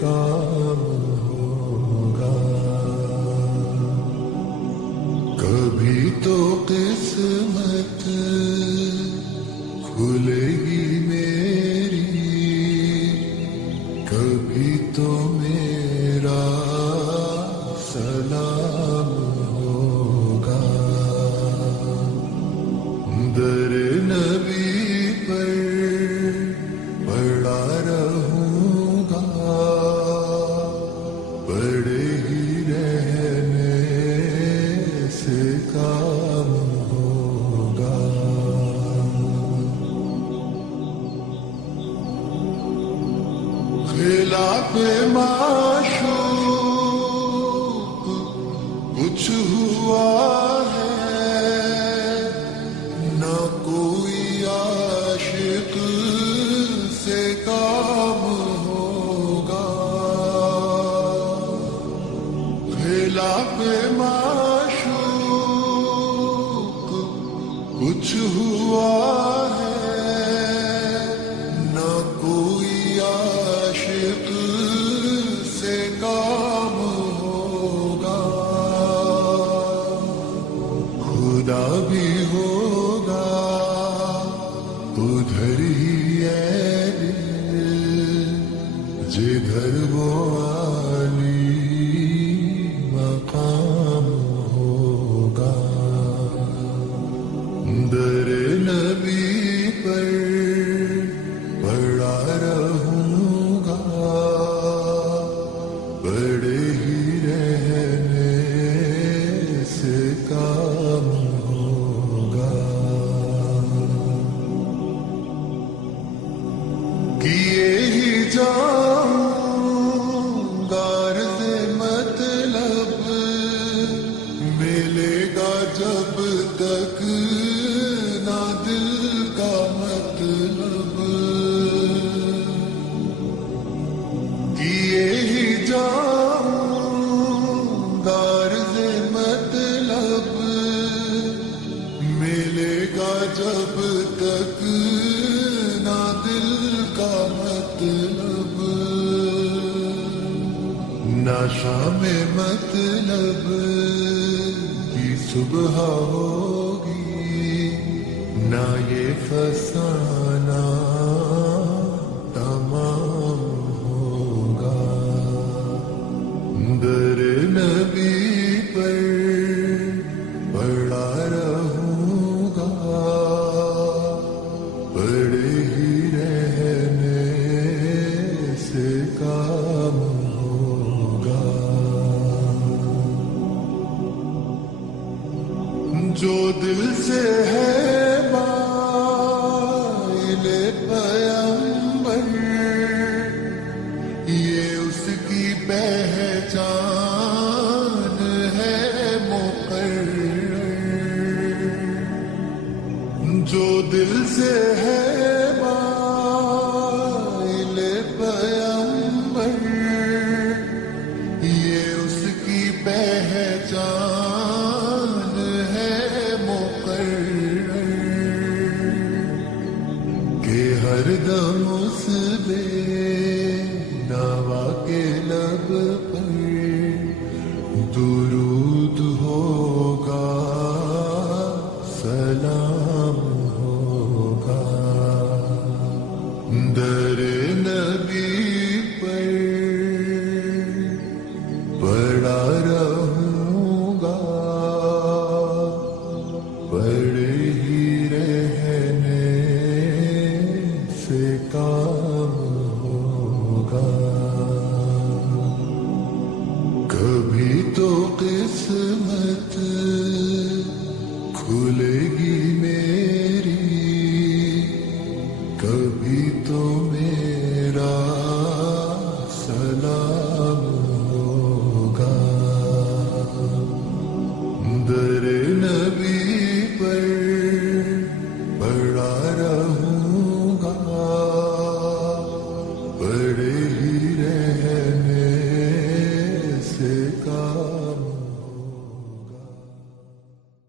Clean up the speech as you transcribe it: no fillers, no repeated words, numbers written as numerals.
کام ہوگا. کبھی تو قسمت کھلے گی میری، کبھی تو میرا سلام ہوگا. در نبی پر پڑا رہوں گا، پڑے ہی رہنے سے کام ہوگا. خلاف معشوق کچھ ہوا ہے، نہ کوئی عاشق سے کام ہوگا. خلاف معشوق کچھ ہوا ہے، نہ کوئی عاشق سے کام ہوگا. خدا بھی ہوگا ادھر ہی ہے دل، جدھر وہ عالی مقام ہوگا. در نبی پر پڑا رہوں گا، بڑے ہی رہنے سے کام ہوگا. کیے ہی جاؤں غرض مطلب، ملے گا جب تک نہ دل کا مطلب. کیے ہی جاؤں غرض مطلب، ملے گا جب تک نہ دل کا مطلب. نہ شام مطلب کی صبح ہوگی، نہ یہ فسانہ تمام ہوگا. در نبی پر پڑا رہوں گا، پڑے ہی رہنے سے کام ہوگا. جو دل سے ہے